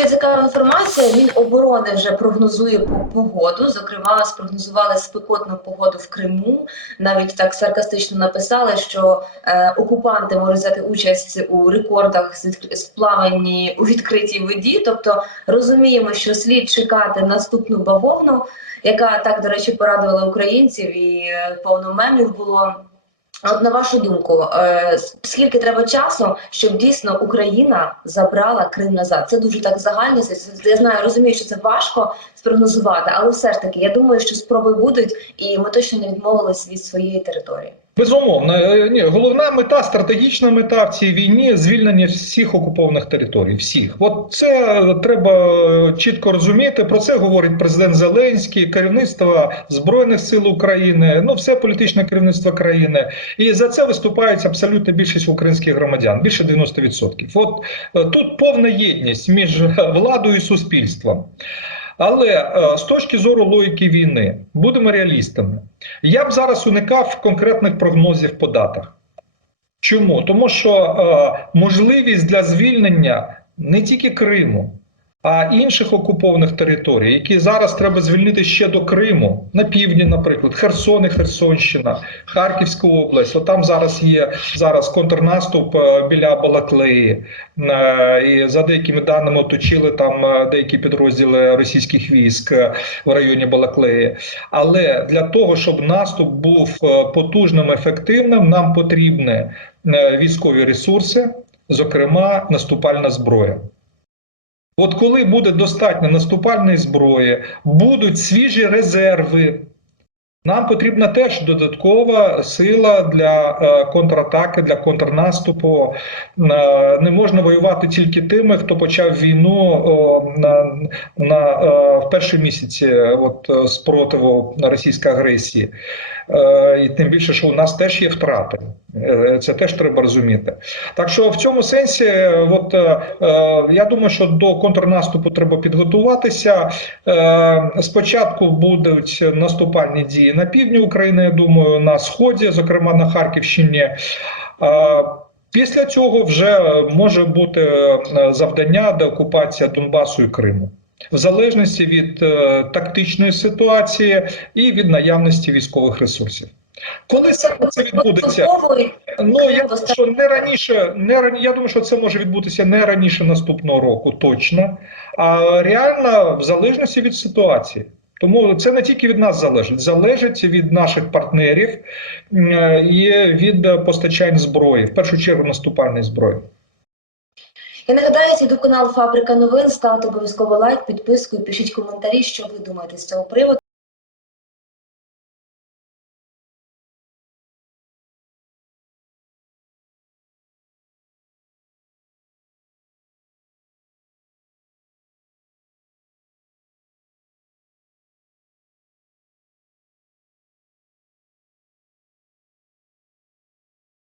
Ще цікава інформація. Міноборони вже прогнозує погоду. Зокрема, спрогнозували спекотну погоду в Криму. Навіть так саркастично написали, що е, окупанти можуть взяти участь у рекордах з плаванні у відкритій воді. Тобто розуміємо, що слід чекати наступну бавовну, яка так до речі порадувала українців, і е, повно мемів було. От на вашу думку, е, скільки треба часу, щоб дійсно Україна забрала Крим назад? Це дуже так загально. Я знаю, розумію, що це важко спрогнозувати, але все ж таки, я думаю, що спроби будуть, і ми точно не відмовились від своєї території. Безумовно, Е, ні, головна мета, стратегічна мета в цій війні звільнення всіх окупованих територій. Всіх, от це треба чітко розуміти. Про це говорить президент Зеленський, керівництво збройних сил України, ну все політичне керівництво країни, і за це виступають абсолютно більшість українських громадян, більше 90%. От е, тут повна єдність між владою і суспільством. Але е, з точки зору логіки війни, будемо реалістами. Я б зараз уникав конкретних прогнозів по датах. Чому? Тому що е, можливість для звільнення не тільки Криму, а інших окупованих територій, які зараз треба звільнити ще до Криму, на півдні, наприклад, Херсон і Херсонщина, Харківська область. От там зараз є зараз контрнаступ е, біля Балаклеї. Е, І за деякими даними оточили там е, деякі підрозділи російських військ в районі Балаклеї. Але для того, щоб наступ був потужним, ефективним, нам потрібні військові ресурси, зокрема наступальна зброя. От коли буде достатньо наступальної зброї, будуть свіжі резерви. Нам потрібна теж додаткова сила для е, контратаки, для контрнаступу. Е, не можна воювати тільки тими, хто почав війну на, на е, в перші місяці от, спротиву російської агресії. І тим більше, що у нас теж є втрати. Е, Це теж треба розуміти. Так що в цьому сенсі, от е, е, я думаю, що до контрнаступу треба підготуватися. Спочатку будуть наступальні дії на півдні України. Я думаю, на сході, зокрема на Харківщині. Після цього вже може бути завдання деокупація Донбасу і Криму. В залежності від е, тактичної ситуації і від наявності військових ресурсів. Коли саме це відбудеться? Ну я думаю, що не раніше, не рані. Я думаю, що це може відбутися не раніше наступного року, точно, а реально в залежності від ситуації. Тому це не тільки від нас залежить, залежить від наших партнерів е, і від постачань зброї, в першу чергу наступальної зброї. Я нагадаю, це канал Фабрика новин. Ставте обов'язково лайк, підписку і пишіть коментарі, що ви думаєте з цього приводу.